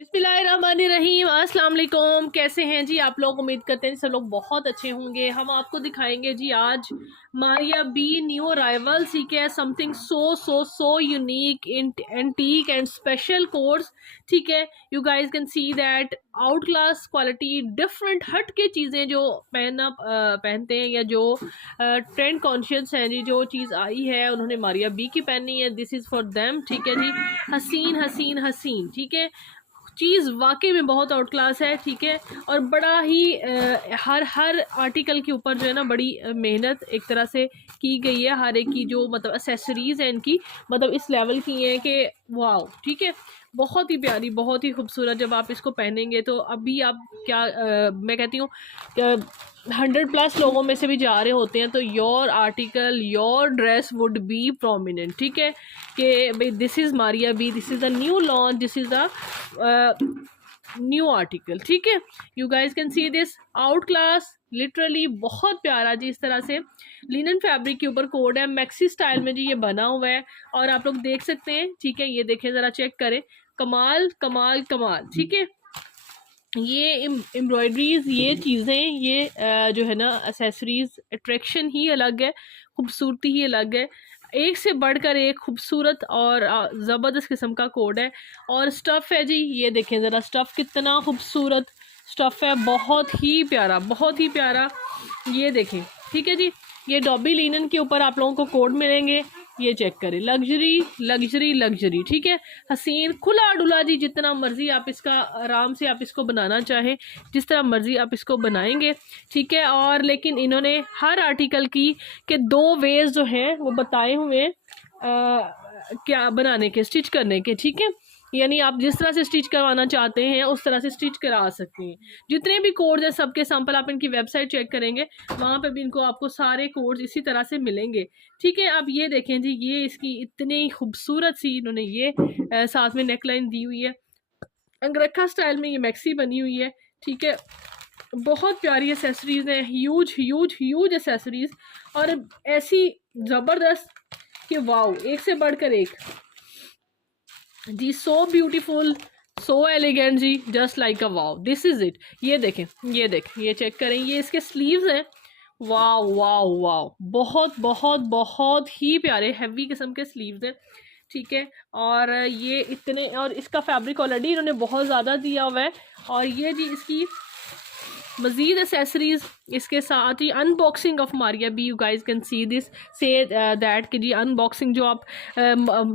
बिस्मिल्लाहिर्रहमानिर्रहीम। अस्सलाम वालेकुम। कैसे हैं जी आप लोग? उम्मीद करते हैं सब लोग बहुत अच्छे होंगे। हम आपको दिखाएंगे जी आज मारिया बी न्यू अराइवल, ठीक है। Something so unique antique and special course, ठीक है। You guys can see that out class quality, different हट के चीज़ें जो पहनते हैं या जो ट्रेंड कॉन्शियस हैं जी। जो चीज़ आई है उन्होंने मारिया बी की पहनी है, दिस इज़ फॉर देम, ठीक है जी। हसीन हसीन हसीन, ठीक है। चीज़ वाकई में बहुत आउट क्लास है, ठीक है। और बड़ा ही हर आर्टिकल के ऊपर जो है ना बड़ी मेहनत एक तरह से की गई है। हर एक की जो मतलब एसेसरीज़ है इनकी मतलब इस लेवल की है कि वाओ, ठीक है। बहुत ही प्यारी, बहुत ही खूबसूरत। जब आप इसको पहनेंगे तो अभी आप क्या मैं कहती हूँ 100+ लोगों में से भी जा रहे होते हैं तो your article, your dress would be prominent, ठीक है। कि भाई this is Maria B, this is the new launch, this is the new article, ठीक है। You guys can see this outclass, literally बहुत प्यारा जी। इस तरह से लिनन फैब्रिक के ऊपर कोड है, मैक्सी स्टाइल में जी ये बना हुआ है और आप लोग देख सकते हैं, ठीक है। ये देखें ज़रा, चेक करें, कमाल कमाल कमाल, ठीक है। ये एम्ब्रॉयडरीज, ये चीज़ें, ये जो है ना एसेसरीज, अट्रैक्शन ही अलग है, खूबसूरती ही अलग है। एक से बढ़कर एक खूबसूरत और ज़बरदस्त किस्म का कोड है। और स्टफ़ है जी, ये देखें ज़रा, स्टफ़ कितना खूबसूरत स्टफ़ है, बहुत ही प्यारा, बहुत ही प्यारा। ये देखें, ठीक है जी। ये डॉबी लिनन के ऊपर आप लोगों को कोड मिलेंगे, ये चेक करें, लग्जरी लग्जरी लग्जरी, ठीक है। हसीन खुला डुला जी, जितना मर्जी आप इसका आराम से आप इसको बनाना चाहें, जिस तरह मर्जी आप इसको बनाएंगे, ठीक है। और लेकिन इन्होंने हर आर्टिकल की के 2 वेज जो हैं वो बताए हुए हैं क्या बनाने के, स्टिच करने के, ठीक है। यानी आप जिस तरह से स्टिच करवाना चाहते हैं उस तरह से स्टिच करा सकते हैं। जितने भी कोड्स हैं सबके सैंपल आप इनकी वेबसाइट चेक करेंगे, वहाँ पे भी इनको आपको सारे कोड्स इसी तरह से मिलेंगे, ठीक है। अब ये देखें जी, ये इसकी इतनी खूबसूरत सी इन्होंने ये साथ में नेकलाइन दी हुई है, अंगरखा स्टाइल में ये मैक्सी बनी हुई है, ठीक है। बहुत प्यारी एसेसरीज हैं, ह्यूज ह्यूज ह्यूज एसेसरीज और ऐसी ज़बरदस्त कि वाओ, एक से बढ़कर एक जी। सो ब्यूटीफुल, सो एलिगेंट जी, just like a wow, this is it. ये देखें, ये देखें, ये चेक करें, ये इसके स्लीव्स हैं, वाओ वाओ वाओ, बहुत बहुत बहुत ही प्यारे हैवी किस्म के स्लीव्स हैं, ठीक है। और ये इतने, और इसका फैब्रिक ऑलरेडी इन्होंने बहुत ज़्यादा दिया हुआ है। और ये जी इसकी मज़ीद एसेसरीज इसके साथ ही unboxing of Maria B, you guys can see this, say that कि जी अनबॉक्सिंग जो आप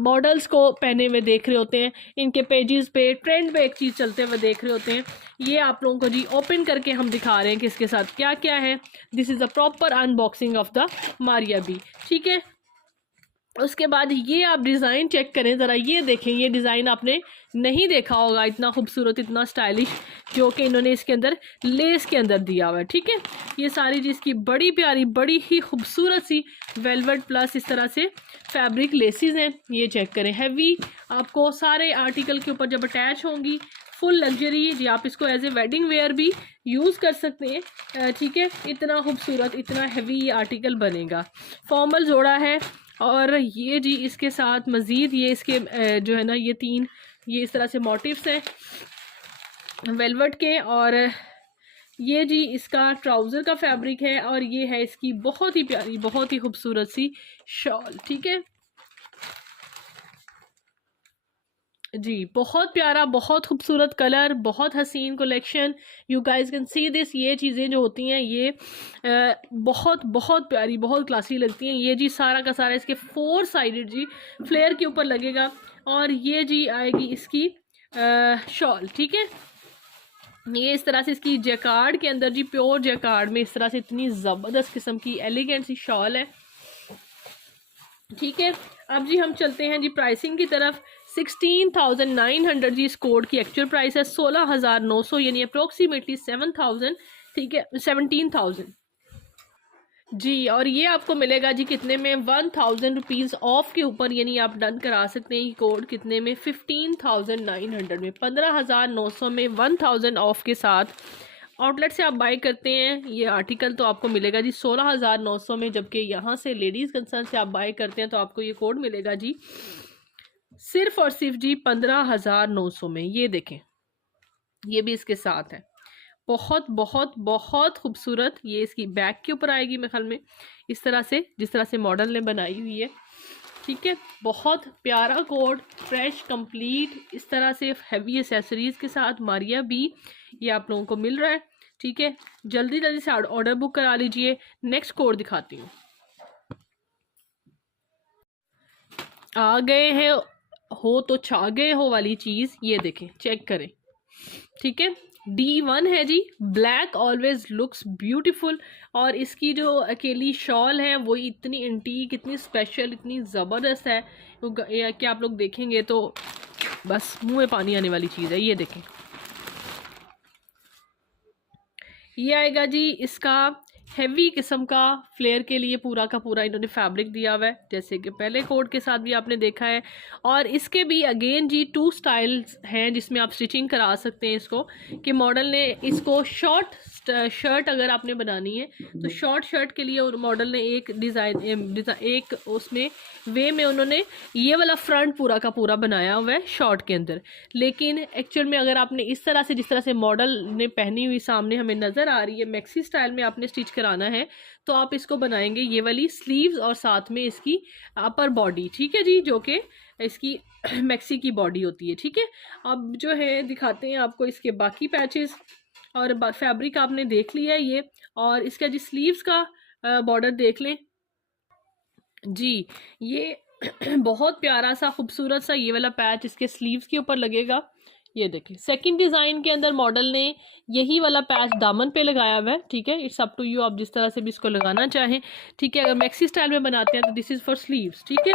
मॉडल्स को पहने हुए देख रहे होते हैं, इनके पेजेस पे ट्रेंड पे एक चीज़ चलते हुए देख रहे होते हैं, ये आप लोगों को जी ओपन करके हम दिखा रहे हैं कि इसके साथ क्या क्या है। This is a proper unboxing of the Maria B, ठीक है। उसके बाद ये आप डिज़ाइन चेक करें ज़रा, ये देखें, ये डिज़ाइन आपने नहीं देखा होगा, इतना खूबसूरत, इतना स्टाइलिश, जो कि इन्होंने इसके अंदर लेस के अंदर दिया हुआ है, ठीक है। ये सारी चीज़ की बड़ी प्यारी, बड़ी ही खूबसूरत सी वेलवेट प्लस इस तरह से फैब्रिक लेसिस हैं, ये चेक करें। हैवी आपको सारे आर्टिकल के ऊपर जब अटैच होंगी, फुल लग्जरी जी। आप इसको एज ए वेडिंग वेयर भी यूज़ कर सकते हैं, ठीक है। इतना खूबसूरत, इतना हैवी ये आर्टिकल बनेगा, फॉर्मल जोड़ा है। और ये जी इसके साथ मज़ीद ये इसके जो है ना ये 3 ये इस तरह से मोटिव्स हैं वेलवेट के। और ये जी इसका ट्राउज़र का फैब्रिक है और ये है इसकी बहुत ही प्यारी, बहुत ही खूबसूरत सी शॉल, ठीक है जी। बहुत प्यारा, बहुत खूबसूरत कलर, बहुत हसीन collection, you guys can see this. ये चीज़ें जो होती हैं ये बहुत बहुत प्यारी, बहुत क्लासी लगती हैं। ये जी सारा का सारा इसके 4 साइडेड जी फ्लेयर के ऊपर लगेगा। और ये जी आएगी इसकी शॉल, ठीक है। ये इस तरह से इसकी जैकार्ड के अंदर जी, प्योर जैकार्ड में इस तरह से इतनी ज़बरदस्त किस्म की एलिगेंट सी शॉल है, ठीक है। अब जी हम चलते हैं जी प्राइसिंग की तरफ। 16,900 जी इस कोड की एक्चुअल प्राइस है, 16,900 यानी अप्रोक्सीमेटली 7,000, ठीक है, 17,000 जी। और ये आपको मिलेगा जी कितने में, 1,000 रुपीज़ ऑफ के ऊपर, यानी आप डन करा सकते हैं ये कोड कितने में, 15,900 में, 15,900 में 1,000 ऑफ के साथ आउटलेट से आप बाई करते हैं ये आर्टिकल तो आपको मिलेगा जी 16,900 में। जबकि यहाँ से लेडीज़ कंसर्न से आप बाई करते हैं तो आपको ये कोड मिलेगा जी सिर्फ और सिर्फ जी 15,900 में। ये देखें, ये भी इसके साथ है। बहुत बहुत बहुत खूबसूरत। ये इसकी बैक के ऊपर आएगी मेरे ख्याल में, इस तरह से जिस तरह से मॉडल ने बनाई हुई है। ठीक है, बहुत प्यारा कोट, फ्रेश कंप्लीट इस तरह से हैवी एसेसरीज के साथ मारिया बी ये आप लोगों को मिल रहा है। ठीक है, जल्दी जल्दी से ऑर्डर बुक करा लीजिए। नेक्स्ट कोड दिखाती हूँ। आ गए हैं हो तो छा गए हो वाली चीज़, ये देखें, चेक करें। ठीक है, D1 है जी। Black always looks beautiful. और इसकी जो अकेली शॉल है वो इतनी इंटीक, इतनी स्पेशल, इतनी ज़बरदस्त है कि आप लोग देखेंगे तो बस मुंह में पानी आने वाली चीज़ है। ये देखें, ये आएगा जी इसका हैवी किस्म का फ्लेयर के लिए पूरा का पूरा इन्होंने फैब्रिक दिया हुआ है, जैसे कि पहले कोट के साथ भी आपने देखा है। और इसके भी अगेन जी 2 स्टाइल्स हैं जिसमें आप स्टिचिंग करा सकते हैं इसको, कि मॉडल ने इसको शॉर्ट शर्ट अगर आपने बनानी है तो शॉर्ट शर्ट के लिए मॉडल ने एक डिज़ाइन एक उसमें वे में उन्होंने ये वाला फ्रंट पूरा का पूरा बनाया हुआ है शॉर्ट के अंदर। लेकिन एक्चुअल में अगर आपने इस तरह से, जिस तरह से मॉडल ने पहनी हुई सामने हमें नज़र आ रही है, मैक्सी स्टाइल में आपने स्टिच कराना है तो आप इसको बनाएंगे ये वाली स्लीव्स और साथ में इसकी अपर बॉडी। ठीक है जी, जो कि इसकी मैक्सी की बॉडी होती है। ठीक है, अब जो है दिखाते हैं आपको इसके बाकी पैचेस। और फैब्रिक आपने देख लिया है ये, और इसका जी स्लीव्स का बॉर्डर देख लें जी। ये बहुत प्यारा सा खूबसूरत सा ये वाला पैच इसके स्लीव्स के ऊपर लगेगा। ये देखिए, सेकंड डिज़ाइन के अंदर मॉडल ने यही वाला पैच दामन पे लगाया हुआ है। ठीक है, इट्स अप टू यू, आप जिस तरह से भी इसको लगाना चाहें। ठीक है, अगर मैक्सी स्टाइल में बनाते हैं तो दिस इज़ फॉर स्लीव्स। ठीक है,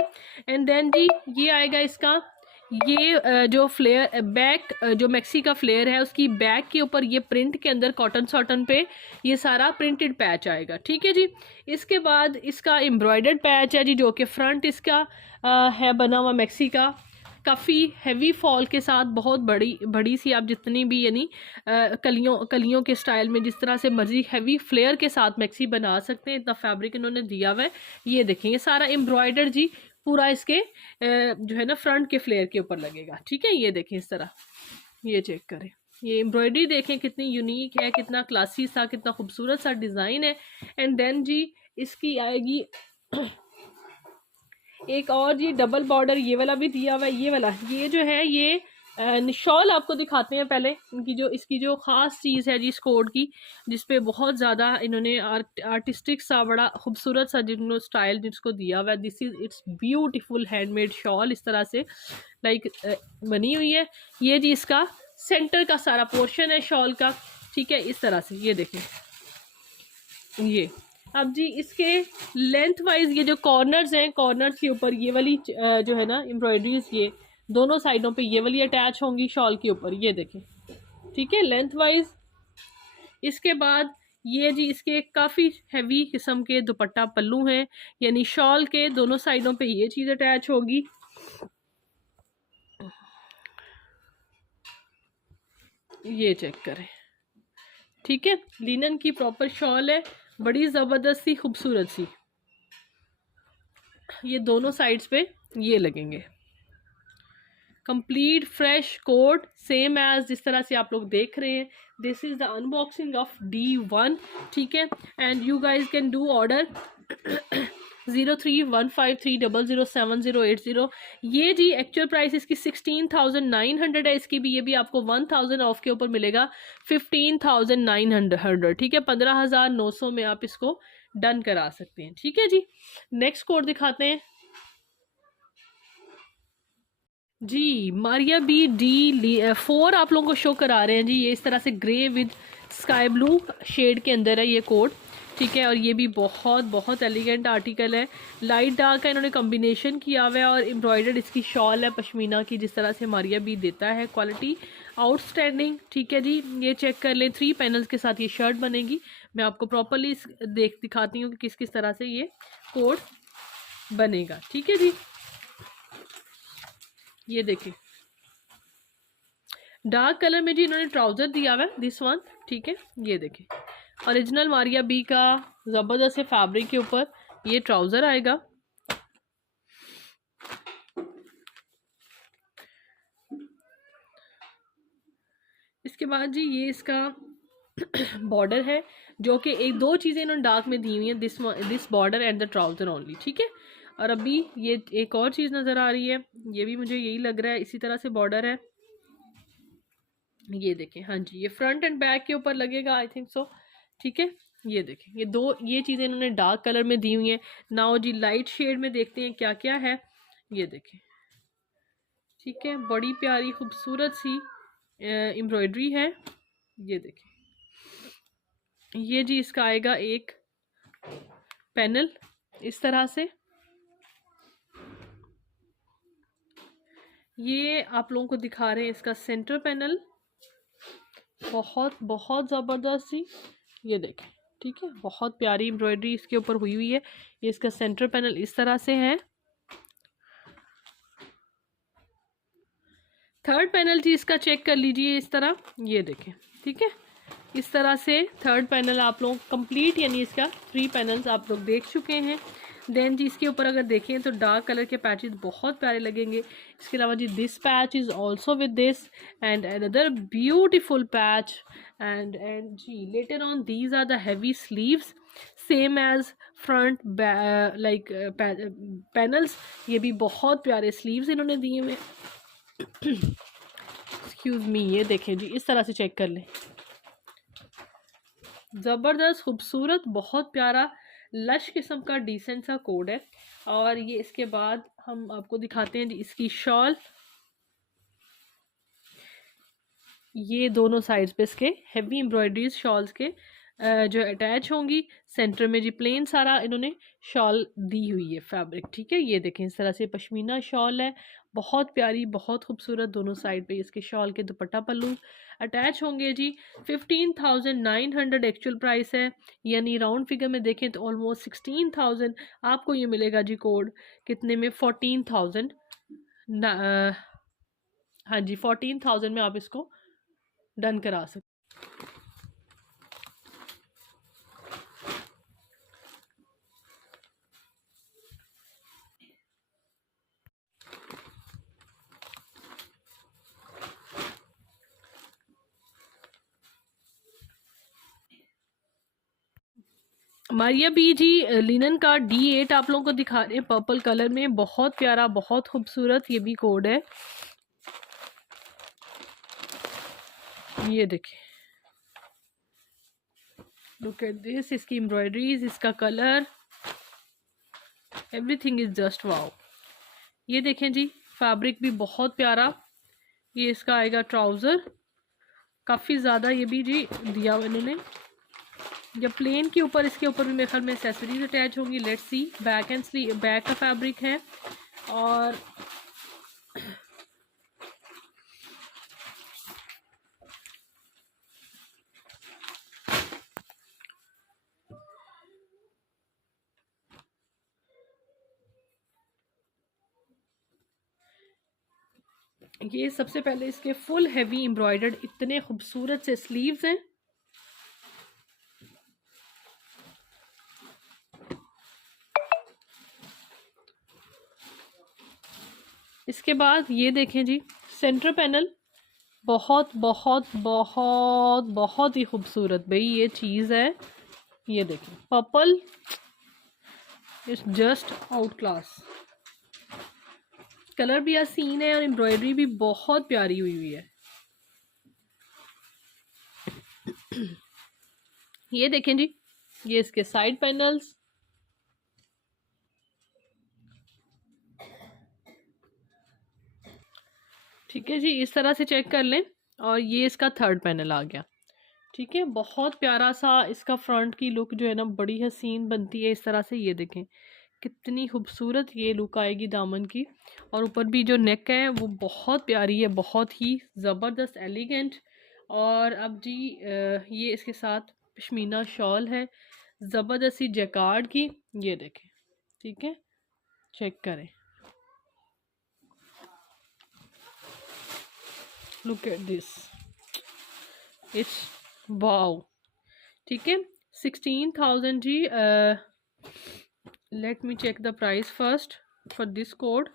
एंड देन जी ये आएगा इसका ये जो फ्लेयर बैक, जो मैक्सी का फ्लेयर है उसकी बैक के ऊपर ये प्रिंट के अंदर कॉटन सॉटन पे ये सारा प्रिंटेड पैच आएगा। ठीक है जी, इसके बाद इसका एम्ब्रॉयडर्ड पैच है जी, जो कि फ्रंट इसका है बना हुआ मैक्सी का, काफ़ी हैवी फॉल के साथ, बहुत बड़ी बड़ी सी, आप जितनी भी यानी कलियों के स्टाइल में जिस तरह से मर्जी हैवी फ्लेयर के साथ मैक्सी बना सकते हैं, इतना फैब्रिक इन्होंने दिया हुआ है। ये देखें, ये सारा एम्ब्रॉयडर जी पूरा इसके जो है ना फ्रंट के फ्लेयर के ऊपर लगेगा। ठीक है, ये देखें इस तरह, ये चेक करें, ये एम्ब्रॉयडरी देखें कितनी यूनिक है, कितना क्लासी सा, कितना खूबसूरत सा डिज़ाइन है। एंड देन जी इसकी आएगी एक और जी डबल बॉर्डर, ये वाला भी दिया हुआ है। ये वाला ये जो है ये शॉल आपको दिखाते हैं पहले। इनकी जो इसकी जो ख़ास चीज़ है जी इस कोड की, जिस पे बहुत ज़्यादा इन्होंने आर्टिस्टिक सा बड़ा खूबसूरत सा जिन्होंने स्टाइल जिसको दिया हुआ है। This is it's beautiful handmade shawl, इस तरह से लाइक बनी हुई है। ये जी इसका सेंटर का सारा पोर्शन है शॉल का। ठीक है, इस तरह से ये देखें ये। अब जी इसके लेंथ वाइज ये जो कॉर्नर्स हैं, कॉर्नर्स के ऊपर ये वाली जो है ना एम्ब्रॉयडरीज, ये दोनों साइडों पे ये वाली अटैच होंगी शॉल के ऊपर, ये देखें। ठीक है, लेंथ वाइज। इसके बाद ये जी इसके काफ़ी हैवी किस्म के दुपट्टा पल्लू हैं, यानी शॉल के दोनों साइडों पे ये चीज़ अटैच होगी। ये चेक करें। ठीक है, लिनन की प्रॉपर शॉल है, बड़ी ज़बरदस्त सी खूबसूरत सी। ये दोनों साइड्स पे ये लगेंगे। Complete fresh coat same as जिस तरह से आप लोग देख रहे हैं। This is the unboxing of D1। ठीक है, and you guys can do order 0315300780। ये जी एक्चुअल प्राइस इसकी 16,900 है। इसकी भी ये भी आपको 1,000 ऑफ के ऊपर मिलेगा, 15,900। ठीक है, 15,900 में आप इसको डन करा सकते हैं। ठीक है जी, नेक्स्ट कोड दिखाते हैं जी। मारिया बी D4 आप लोगों को शो करा रहे हैं जी। ये इस तरह से grey with sky blue shade के अंदर है ये कोट। ठीक है, और ये भी बहुत बहुत एलिगेंट आर्टिकल है। लाइट डार्क का इन्होंने कॉम्बिनेशन किया हुआ है, और एम्ब्रॉयडर्ड इसकी शॉल है पश्मीना की, जिस तरह से मारिया बी देता है, क्वालिटी आउटस्टैंडिंग। ठीक है जी, ये चेक कर लें, 3 पैनल्स के साथ ये शर्ट बनेगी। मैं आपको प्रॉपरली दिखाती हूँ कि किस किस तरह से ये कोट बनेगा। ठीक है जी, ये देखिए डार्क कलर में जी इन्होंने ट्राउजर दिया हुआ है, दिस वन। ठीक है, ये देखिए ओरिजिनल मारिया बी का ज़बरदस्त से फैब्रिक के ऊपर ये ट्राउजर आएगा। इसके बाद जी ये इसका बॉर्डर है, जो कि एक दो चीज़ें इन्होंने डार्क में दी हुई हैं, this border and the trouser only, ठीक है। और अभी ये एक और चीज़ नज़र आ रही है, ये भी मुझे यही लग रहा है, इसी तरह से बॉर्डर है, ये देखें। हाँ जी, ये फ्रंट एंड बैक के ऊपर लगेगा, आई थिंक सो, ठीक है। ये देखें, ये दो ये चीज़ें इन्होंने डार्क कलर में दी हुई हैं। नाउ जी लाइट शेड में देखते हैं क्या क्या है, ये देखें, ठीक है। बड़ी प्यारी खूबसूरत सी एम्ब्रॉयडरी है, ये देखें। ये जी इसका आएगा एक पैनल इस तरह से, ये आप लोगों को दिखा रहे हैं इसका सेंटर पैनल, बहुत बहुत ज़बरदस्त सी, ये देखें, ठीक है। बहुत प्यारी एम्ब्रॉयडरी इसके ऊपर हुई हुई है। ये इसका सेंटर पैनल इस तरह से है। थर्ड पैनल जी इसका चेक कर लीजिए इस तरह, ये देखें, ठीक है। इस तरह से थर्ड पैनल आप लोग कंप्लीट, यानी इसका 3 पैनल्स आप लोग देख चुके हैं। देन जी इसके ऊपर अगर देखें तो डार्क कलर के पैचेस बहुत प्यारे लगेंगे। इसके अलावा जी this patch is also with this and another beautiful patch and जी later on these are the heavy sleeves same as front like panels. ये भी बहुत प्यारे स्लीव्स इन्होंने दिए हुए। एक्सक्यूज मी, ये देखें जी, इस तरह से चेक कर लें, ज़बरदस्त खूबसूरत बहुत प्यारा लश किस्म का डिसेंट सा कोड है। और ये इसके बाद हम आपको दिखाते हैं जी इसकी शॉल, ये दोनों साइड्स पे इसके हैवी एम्ब्रॉयडरीज शॉल्स के जो अटैच होंगी। सेंटर में जी प्लेन सारा इन्होंने शॉल दी हुई है फैब्रिक, ठीक है। ये देखें, इस तरह से पश्मीना शॉल है, बहुत प्यारी बहुत खूबसूरत। दोनों साइड पे इसके शॉल के दुपट्टा पल्लू अटैच होंगे जी। 15,900 एक्चुअल प्राइस है, यानी राउंड फिगर में देखें तो ऑलमोस्ट 16,000 आपको ये मिलेगा जी कोड कितने में, 14,000। हाँ जी 14,000 में आप इसको डन करा सकते। मारिया बी जी लिनन का D8 आप लोगों को दिखा रहे हैं पर्पल कलर में, बहुत प्यारा बहुत खूबसूरत ये भी कोड है। ये देखिए, लुक एट दिस, इसकी एम्ब्रॉयडरीज, इसका colour, everything is just wow. ये देखें जी, फैब्रिक भी बहुत प्यारा। ये इसका आएगा ट्राउज़र, काफ़ी ज़्यादा ये भी जी दिया हुआ इन्होंने। जब प्लेन के ऊपर इसके ऊपर भी मेरे ख्याल में एक्सेसरीज अटैच होंगी। Let's see, back and sleeve, back का फैब्रिक है और ये सबसे पहले इसके फुल हैवी एम्ब्रॉयडर्ड इतने खूबसूरत से स्लीव्स हैं। इसके बाद ये देखें जी, सेंटर पैनल बहुत बहुत बहुत बहुत ही खूबसूरत भाई ये चीज़ है। ये देखें, purple is just out class, colour भी हसीन है और एम्ब्रॉयडरी भी बहुत प्यारी हुई हुई है। ये देखें जी, ये इसके साइड पैनल्स, ठीक है जी, इस तरह से चेक कर लें। और ये इसका थर्ड पैनल आ गया, ठीक है। बहुत प्यारा सा इसका फ्रंट की लुक जो है ना बड़ी हसीन बनती है इस तरह से। ये देखें कितनी खूबसूरत ये लुक आएगी दामन की। और ऊपर भी जो नेक है वो बहुत प्यारी है, बहुत ही ज़बरदस्त एलिगेंट। और अब जी ये इसके साथ पश्मीना शॉल है ज़बरदस्त सी जैकार्ड की, ये देखें, ठीक है, चेक करें, look at this, it's wow, ठीक है। 16,000 जी। Let me check the price first for this code.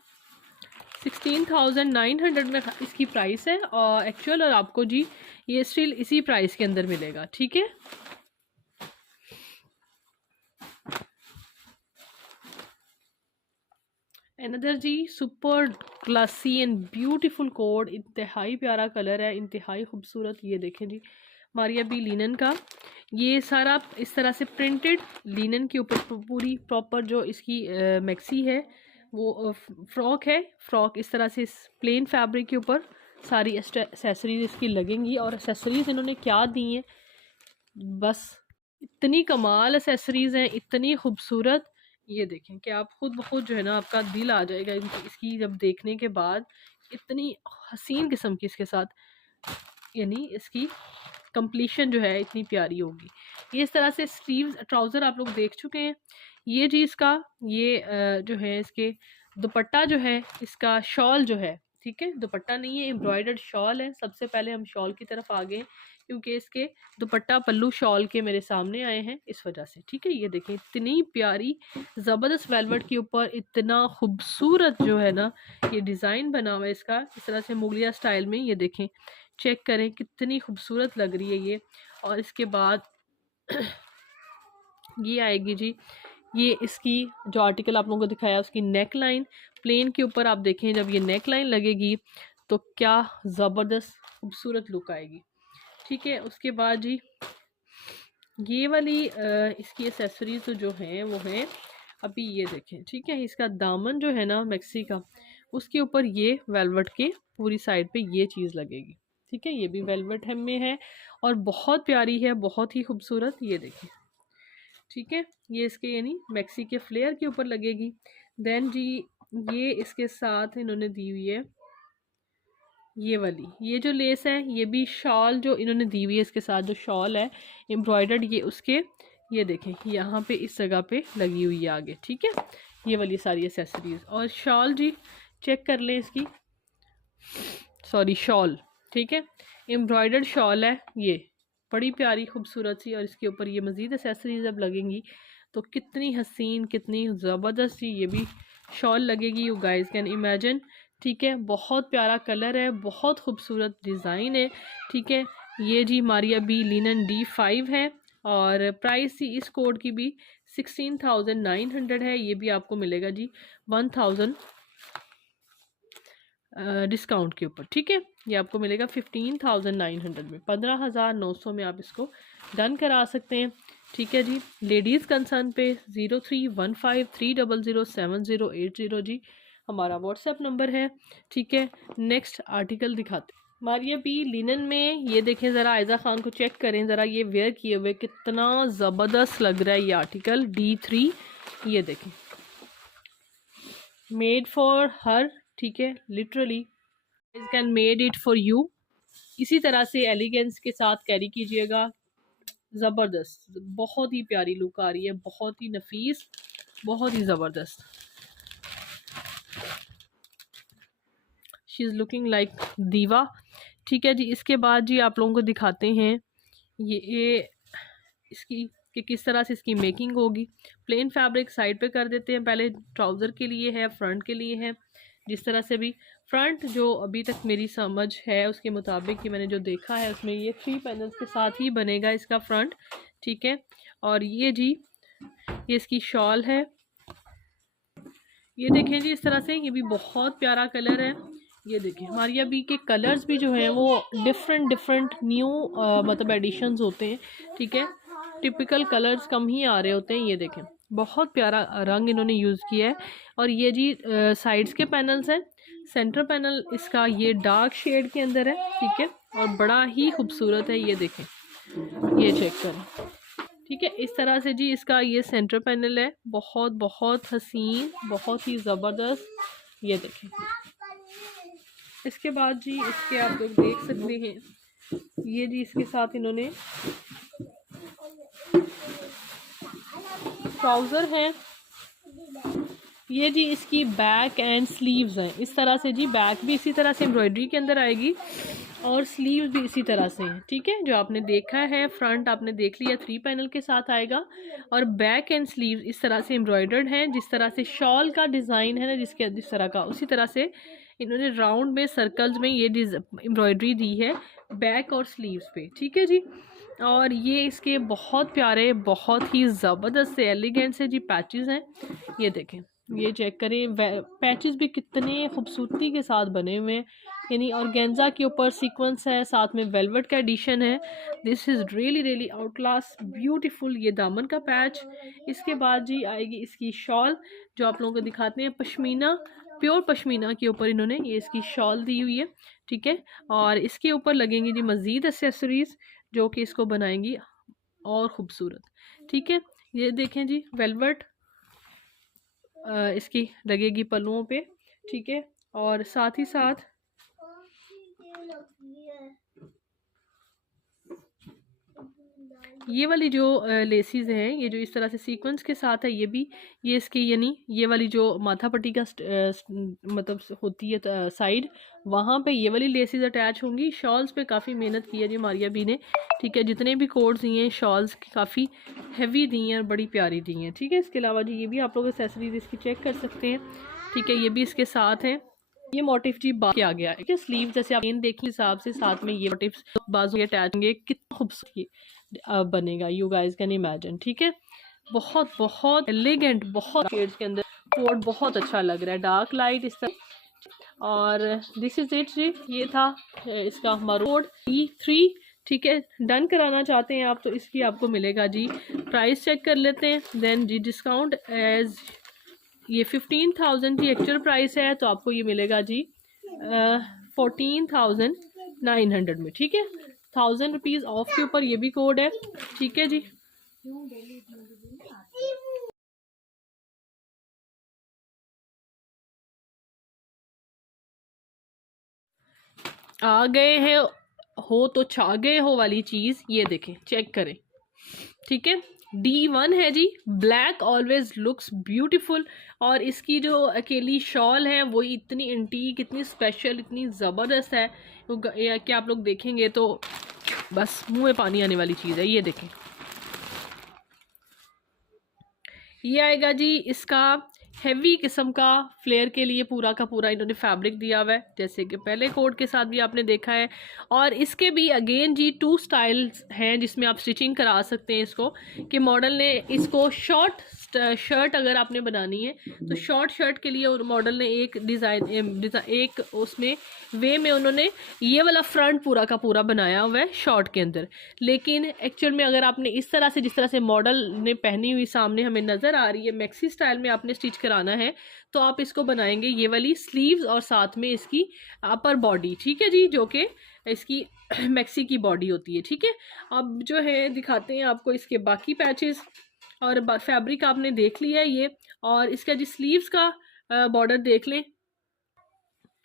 16,900 में इसकी प्राइस है और एक्चुअल, और आपको जी ये स्टिल इसी प्राइस के अंदर मिलेगा, ठीक है। Another ji super classy and beautiful code, इंतहाई प्यारा कलर है, इंतहाई खूबसूरत। ये देखें जी मारिया बी लिनन का, ये सारा इस तरह से प्रिंटेड लिनन के ऊपर पूरी प्रॉपर जो इसकी मैक्सी है वो फ्रॉक है। फ्रॉक इस तरह से इस प्लेन फैब्रिक के ऊपर सारी एसेसरीज इसकी लगेंगी। और एसेसरीज इन्होंने क्या दी हैं, बस इतनी कमाल एसेसरीज हैं, इतनी खूबसूरत। ये देखें कि आप खुद ब खुद जो है ना आपका दिल आ जाएगा इसकी जब देखने के बाद। इतनी हसीन किस्म की इसके साथ, यानी इसकी कंप्लीशन जो है इतनी प्यारी होगी। ये इस तरह से स्लीव्स ट्राउज़र आप लोग देख चुके हैं। ये जी इसका ये जो है इसके दुपट्टा जो है, इसका शॉल जो है, ठीक है, दुपट्टा नहीं है, एम्ब्रॉयडर्ड शॉल है। सबसे पहले हम शॉल की तरफ आ गए क्योंकि इसके दुपट्टा पल्लू शॉल के मेरे सामने आए हैं इस वजह से, ठीक है। ये देखें इतनी प्यारी ज़बरदस्त वेलवेट के ऊपर इतना खूबसूरत जो है ना ये डिज़ाइन बना हुआ है इसका, इस तरह से मुगलिया स्टाइल में। ये देखें, चेक करें कितनी खूबसूरत लग रही है ये। और इसके बाद ये आएगी जी, ये इसकी जो आर्टिकल आप लोगों को दिखाया उसकी नेक लाइन प्लेन के ऊपर। आप देखें जब ये नेक लाइन लगेगी तो क्या ज़बरदस्त खूबसूरत लुक आएगी, ठीक है। उसके बाद जी ये वाली इसकी एसेसरीज तो जो हैं वो हैं अभी, ये देखें, ठीक है। इसका दामन जो है ना मैक्सी का, उसके ऊपर ये वेलवेट के पूरी साइड पे ये चीज़ लगेगी, ठीक है। ये भी वेलवेट hem में है और बहुत प्यारी है, बहुत ही खूबसूरत। ये देखिए, ठीक है, ये इसके यानी मैक्सी के फ्लेयर के ऊपर लगेगी। देन जी ये इसके साथ इन्होंने दी हुई है ये वाली, ये जो लेस है, ये भी शॉल जो इन्होंने दी हुई है इसके साथ जो शॉल है एम्ब्रॉयडर्ड, ये उसके ये देखें यहाँ पे इस जगह पे लगी हुई है आगे, ठीक है। ये वाली सारी एसेसरीज और शॉल जी चेक कर लें इसकी, सॉरी शॉल, ठीक है, एम्ब्रॉयडर्ड शॉल है ये, बड़ी प्यारी खूबसूरत सी। और इसके ऊपर ये मज़ीद एसेसरीज अब लगेंगी तो कितनी हसीन कितनी ज़बरदस्त सी ये भी शॉल लगेगी, यू गाइस कैन इमेजिन, ठीक है। बहुत प्यारा कलर है, बहुत खूबसूरत डिज़ाइन है, ठीक है। ये जी मारिया बी लिनन D5 है और प्राइस ही इस कोड की भी 16,900 है। ये भी आपको मिलेगा जी 1,000 डिस्काउंट के ऊपर, ठीक है। ये आपको मिलेगा 15,900 में, 15,900 में आप इसको डन करा सकते हैं, ठीक है जी। लेडीज़ कंसर्न पे 0315300780 जी हमारा व्हाट्सएप नंबर है, ठीक है। नेक्स्ट आर्टिकल दिखाते मारिया बी लिनन में, ये देखें ज़रा, आयज़ा खान को चेक करें ज़रा, ये वेयर किए हुए कितना ज़बरदस्त लग रहा है ये आर्टिकल D3। ये देखें, मेड फॉर हर, ठीक है, लिटरली इस can made it for you. इसी तरह से एलिगेंस के साथ कैरी कीजिएगा, ज़बरदस्त, बहुत ही प्यारी लुक आ रही है, बहुत ही नफीस, बहुत ही ज़बरदस्त। शी इज़ लुकिंग लाइक दीवा, ठीक है जी। इसके बाद जी आप लोगों को दिखाते हैं ये इसकी कि किस तरह से इसकी मेकिंग होगी। प्लेन फैब्रिक साइड पे कर देते हैं, पहले ट्राउज़र के लिए है, फ्रंट के लिए है। जिस तरह से भी फ्रंट जो अभी तक मेरी समझ है उसके मुताबिक कि मैंने जो देखा है उसमें ये 3 पैनल्स के साथ ही बनेगा इसका फ्रंट, ठीक है। और ये जी ये इसकी शॉल है, ये देखें जी इस तरह से, ये भी बहुत प्यारा कलर है। ये देखें मारिया बी के कलर्स भी जो हैं वो डिफरेंट न्यू मतलब एडिशंस होते हैं, ठीक है। टिपिकल कलर्स कम ही आ रहे होते हैं। ये देखें बहुत प्यारा रंग इन्होंने यूज़ किया है। और ये जी साइड्स के पैनल्स हैं, सेंटर पैनल इसका ये डार्क शेड के अंदर है, ठीक है, और बड़ा ही खूबसूरत है। ये देखें, ये चेक करें, ठीक है। इस तरह से जी इसका ये सेंटर पैनल है, बहुत बहुत हसीन, बहुत ही ज़बरदस्त। ये देखें, इसके बाद जी इसके आप लोग देख सकते हैं ये जी इसके साथ इन्होंने ट्राउज़र हैं, ये जी इसकी बैक एंड स्लीव्स हैं। इस तरह से जी बैक भी इसी तरह से एम्ब्रॉयडरी के अंदर आएगी और स्लीव्स भी इसी तरह से हैं, ठीक है। जो आपने देखा है फ्रंट आपने देख लिया 3 पैनल के साथ आएगा और बैक एंड स्लीव्स इस तरह से एम्ब्रॉयडर्ड हैं। जिस तरह से शॉल का डिज़ाइन है ना जिस तरह का, उसी तरह से इन्होंने राउंड में सर्कल्स में ये एम्ब्रॉयडरी दी है बैक और स्लीव्स पे, ठीक है जी। और ये इसके बहुत प्यारे, बहुत ही ज़बरदस्त से एलिगेंट से जी पैचेस हैं। ये देखें, ये चेक करें, पैचेस भी कितने खूबसूरती के साथ बने हुए हैं, यानी ऑर्गेन्जा के ऊपर सीक्वेंस है, साथ में वेलवेट का एडिशन है। This is really really out class beautiful. ये दामन का पैच। इसके बाद जी आएगी इसकी शॉल, जो आप लोगों को दिखाते हैं, पश्मीना, प्योर पश्मीना के ऊपर इन्होंने ये इसकी शॉल दी हुई है, ठीक है। और इसके ऊपर लगेंगी जी मज़ीद एक्सेसरीज़ जो कि इसको बनाएंगी और ख़ूबसूरत, ठीक है। ये देखें जी, वेलवेट इसकी लगेगी पल्लुओं पे, ठीक है। और साथ ही साथ ये वाली जो लेसीज हैं, ये जो इस तरह से सीक्वेंस के साथ है, ये भी ये इसकी यानी ये वाली जो माथा पट्टी का मतलब होती है साइड, वहाँ पे ये वाली लेसीज अटैच होंगी। शॉल्स पे काफ़ी मेहनत की है जी मारिया बी ने, ठीक है। जितने भी कोड्स दिए हैं शॉल्स काफ़ी हैवी दी हैं और बड़ी प्यारी दी हैं, ठीक है। इसके अलावा जी ये भी आप लोग एक्सेसरीज इसकी चेक कर सकते हैं, ठीक है। ये भी इसके साथ हैं। ये मोटिव जी बाकी आ गया है, स्लीव जैसे आप देखिए हिसाब से, साथ में ये मोटिव्स बाजू के अटैच होंगे, कितना खूबसूरत बनेगा, यू गाइस कैन इमेजिन, ठीक है। बहुत बहुत एलिगेंट, बहुत शेड्स के अंदर कोड बहुत अच्छा लग रहा है, डार्क लाइट इस तरह। और दिस इज इट जी, ये था इसका मरोड E3, ठीक है। डन कराना चाहते हैं आप तो इसकी आपको मिलेगा जी, प्राइस चेक कर लेते हैं, देन जी डिस्काउंट एज ये 15,000 जी एक्चुअल प्राइस है, तो आपको ये मिलेगा जी 14,900 में, ठीक है। 1000 रुपीज़ ऑफ के ऊपर ये भी कोड है, ठीक है जी। आ गए हैं हो तो छा गए हो वाली चीज़, ये देखें, चेक करें, ठीक है। D1 है जी, ब्लैक ऑलवेज लुक्स ब्यूटीफुल। और इसकी जो अकेली शॉल है वो इतनी एंटीक, इतनी स्पेशल, इतनी ज़बरदस्त है कि आप लोग देखेंगे तो बस मुंह में पानी आने वाली चीज़ है। ये देखें, ये आएगा जी इसका हैवी किस्म का फ्लेयर के लिए पूरा का पूरा इन्होंने फैब्रिक दिया हुआ है, जैसे कि पहले कोट के साथ भी आपने देखा है। और इसके भी अगेन जी 2 स्टाइल्स हैं जिसमें आप स्टिचिंग करा सकते हैं इसको, कि मॉडल ने इसको शॉर्ट शर्ट अगर आपने बनानी है तो शॉर्ट शर्ट के लिए मॉडल ने एक डिज़ाइन एक उसमें वे में उन्होंने ये वाला फ्रंट पूरा का पूरा बनाया हुआ है शॉर्ट के अंदर। लेकिन एक्चुअल में अगर आपने इस तरह से, जिस तरह से मॉडल ने पहनी हुई सामने हमें नज़र आ रही है, मैक्सी स्टाइल में आपने स्टिच कराना है, तो आप इसको बनाएंगे ये वाली स्लीव्स और साथ में इसकी अपर बॉडी, ठीक है जी, जो कि इसकी मैक्सी की बॉडी होती है, ठीक है। अब जो है दिखाते हैं आपको इसके बाकी पैचेस। और फैब्रिक आपने देख लिया है ये, और इसका जी स्लीव्स का बॉर्डर देख लें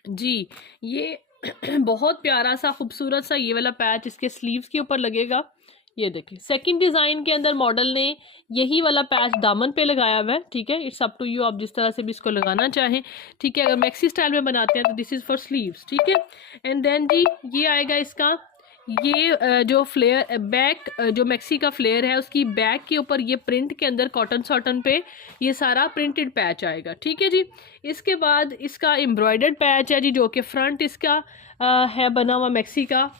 जी, ये बहुत प्यारा सा खूबसूरत सा ये वाला पैच इसके स्लीव्स के ऊपर लगेगा। ये देखें, सेकंड डिज़ाइन के अंदर मॉडल ने यही वाला पैच दामन पे लगाया हुआ है, ठीक है। इट्स अप टू यू, आप जिस तरह से भी इसको लगाना चाहें, ठीक है। अगर मैक्सी स्टाइल में बनाते हैं तो दिस इज़ फॉर स्लीव्स, ठीक है। एंड देन जी ये आएगा इसका ये जो फ्लेयर बैक, जो मैक्सी का फ्लेयर है उसकी बैक के ऊपर ये प्रिंट के अंदर कॉटन सॉटन पे ये सारा प्रिंटेड पैच आएगा, ठीक है जी। इसके बाद इसका एम्ब्रॉयडर्ड पैच है जी, जो कि फ्रंट इसका है बना हुआ मैक्सी का,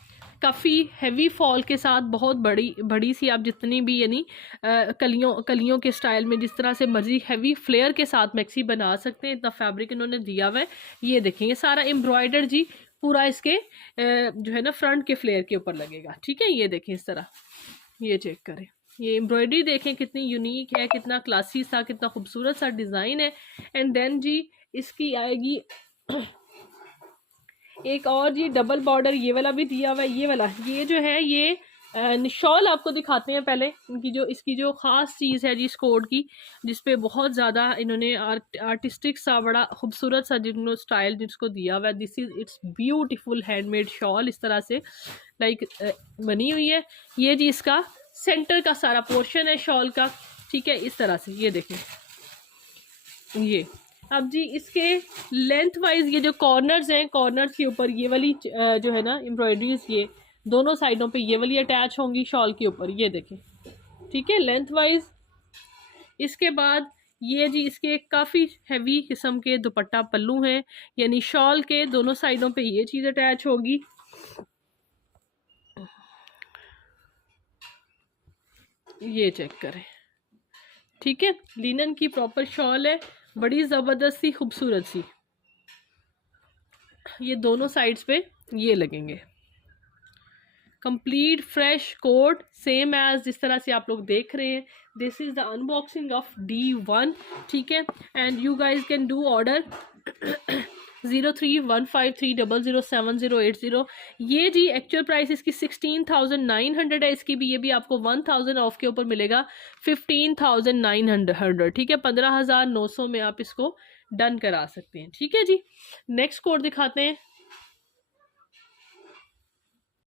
काफ़ी हैवी फॉल के साथ, बहुत बड़ी बड़ी सी आप जितनी भी यानी कलियों के स्टाइल में जिस तरह से मर्जी हैवी फ्लेयर के साथ मैक्सी बना सकते हैं, इतना फैब्रिक इन्होंने दिया हुआ है। ये देखेंगे सारा एम्ब्रॉयडर जी पूरा इसके जो है ना फ्रंट के फ्लेयर के ऊपर लगेगा, ठीक है। ये देखें इस तरह, ये चेक करें, ये एम्ब्रॉयडरी देखें कितनी यूनिक है, कितना क्लासी सा, कितना खूबसूरत सा डिज़ाइन है। एंड देन जी इसकी आएगी एक और जी डबल बॉर्डर ये वाला भी दिया हुआ है। ये वाला ये जो है ये शॉल आपको दिखाते हैं पहले, इनकी जो इसकी जो ख़ास चीज़ है जी इस कोड की, जिसपे बहुत ज़्यादा इन्होंने आर्टिस्टिक सा बड़ा खूबसूरत सा जिन्होंने स्टाइल जिसको दिया हुआ है। This is it's beautiful handmade shawl, इस तरह से लाइक बनी हुई है। ये जी इसका सेंटर का सारा पोर्शन है शॉल का, ठीक है, इस तरह से। ये देखें ये, अब जी इसके लेंथ वाइज ये जो कॉर्नर्स हैं, कॉर्नर्स के ऊपर ये वाली जो है ना एम्ब्रॉयडरीज, ये दोनों साइडों पे ये वाली अटैच होंगी शॉल के ऊपर, ये देखें, ठीक है, लेंथ वाइज। इसके बाद ये जी इसके काफ़ी हैवी किस्म के दुपट्टा पल्लू हैं, यानी शॉल के दोनों साइडों पे ये चीज़ अटैच होगी। ये चेक करें, ठीक है, लिनन की प्रॉपर शॉल है, बड़ी ज़बरदस्त सी खूबसूरत सी। ये दोनों साइड्स पे ये लगेंगे। Complete fresh coat same as जिस तरह से आप लोग देख रहे हैं। This is the unboxing of D1, ठीक है। And you guys can do order 0315300780। ये जी एक्चुअल प्राइस इसकी 16,900 है इसकी भी, ये भी आपको 1,000 ऑफ के ऊपर मिलेगा 15,900, ठीक है। 15,900 में आप इसको डन करा सकते हैं, ठीक है जी। नेक्स्ट कोड दिखाते हैं।